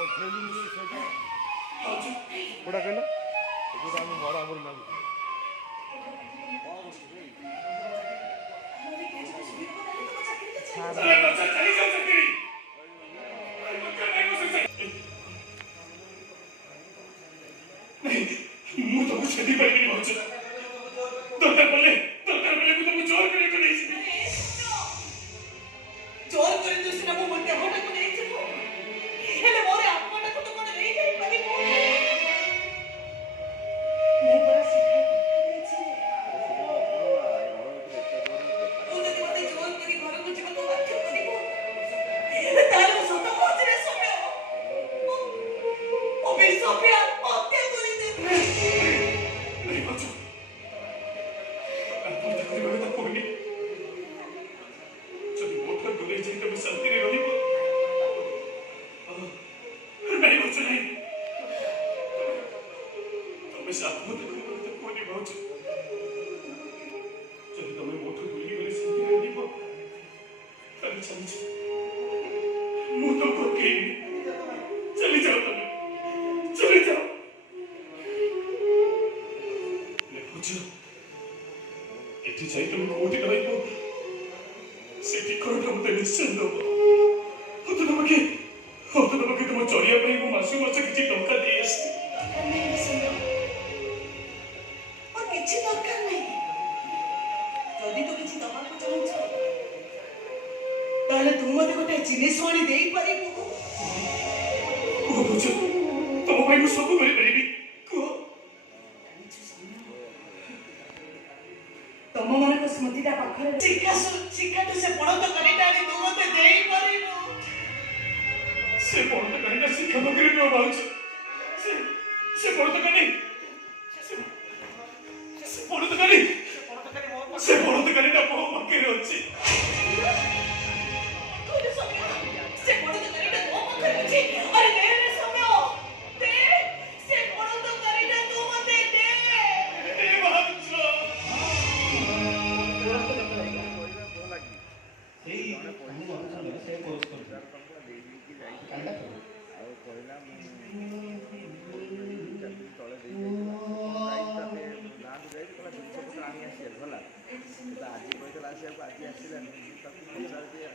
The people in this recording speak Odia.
କୋଉଟା କହିଲ ଯୋଉଟା ଆମେ ମରାମରି ଲାଗୁଛି ମୁଁ ତମକୁ ଛେଦି ପାରିବିନି ଭାଉଜ। ଦରକାର ପଡ଼ିଲେ ମୁଁ ତମକୁ ଜୋର କରି ନେଇଯିବି। ଜୋର କରି ତୁ ସିନା ମୋ ଦେହଟାକୁ ନେଇଯିବୁ, ହେଲେ ମୋର ଆତ୍ମାଟାକୁ ତ କଣ ନେଇଯାଇପାରିବୁ? ମୁଁ ପରା ଶିକ୍ଷା ଦେଇଛି, ତୁ ଯଦି ମତେ ଜୋର କରି ଘରକୁ ଯିବାକୁ ବାଧ୍ୟ କରିବୁ, ତାହେଲେ ମୁଁ ସତ କହୁଛି ରେ ସୌମ୍ୟ, ମୁଁ ବିଷ ପିଇ ଆତ୍ମହତ୍ୟା କରିଦେବି। ନାଇଁ ଭାଉଜ, ଆତ୍ମହତ୍ୟା କରିବା କଥା କହୁନି। ଯଦି ମୋଠାରୁ ଦୂରେଇ ଯାଇ ତମେ ଶାନ୍ତିରେ ରହିବ, ନାଇଁ ଭାଉଜ ନାଇଁ, ତମେ ସେ ଆତ୍ମହତ୍ୟା କରିବା କଥା କହୁନି ଭାଉଜ। ଯଦି ତମେ ମୋଠୁ ଦୂରେଇ ଗଲେ ଶାନ୍ତିରେ ରହିବ, ତାହେଲେ ଚାଲିଯାଅ, ମୁଁ ତମକୁ ଅଟକେଇବି। ଚାଲିଯାଅ ତମେ, ଚାଲିଯାଅ। ଭାଉଜ, ଏଠି ଯାଇ ତମେ କୋଉଠି ରହିବ ସେ ଠିକଣାଟା ମତେ ନିଶ୍ଚୟ ଦବ। ହତ ତମକେ ତମ ଚଳିବା ପାଇଁ ମୁଁ ମାସକୁ ମାସ କିଛି ଟଙ୍କା ଦେଇ ଆସିବି। ମୋର କିଛି ଦରକାର ନାହିଁ। ଯଦି ତୁ କିଛି ଦବାକୁ ଚାହୁଁଛୁ, ତାହେଲେ ତୁ ମତେ ଗୋଟେ ଜିନିଷ ଆଣି ଦେଇପାରିବୁ। କୁହ ଭାଉଜ, ତମ ପାଇଁ ମୁଁ ସବୁ କରିପାରିବି, କୁହ। ତମ ମାନଙ୍କ ସ୍ମୃତିଟା ପାଖରେ ଶିକ୍ଷାଠୁ ସେ ପଣତ କାନିଟା ଆଣି ତୁ ମତେ ଦେଇପାରିବୁ। ସେ ପଣତ କାନିଟା ଶିକ୍ଷା ପାଖରେ ନୁହଁ ଭାଉଜ। ସେ ପଣତ କାନି କାନିଟା ମୋ ପାଖରେ ଅଛି। ସେ ପଣତ କାନିଟା ତୋ ପାଖରେ ଅଛି? ଆରେ ଦେ ରେ ସୌମ୍ୟ, ଦେ ସେ ପଣତ କାନିଟା ତୁ ମତେ ଦେ। ଭାଉଜ ଆଜି କହିଥିଲା ଆସିବାକୁ, ଆଜି ଆସିଲାନି। ତାକୁ ପଚାରିଦିଏ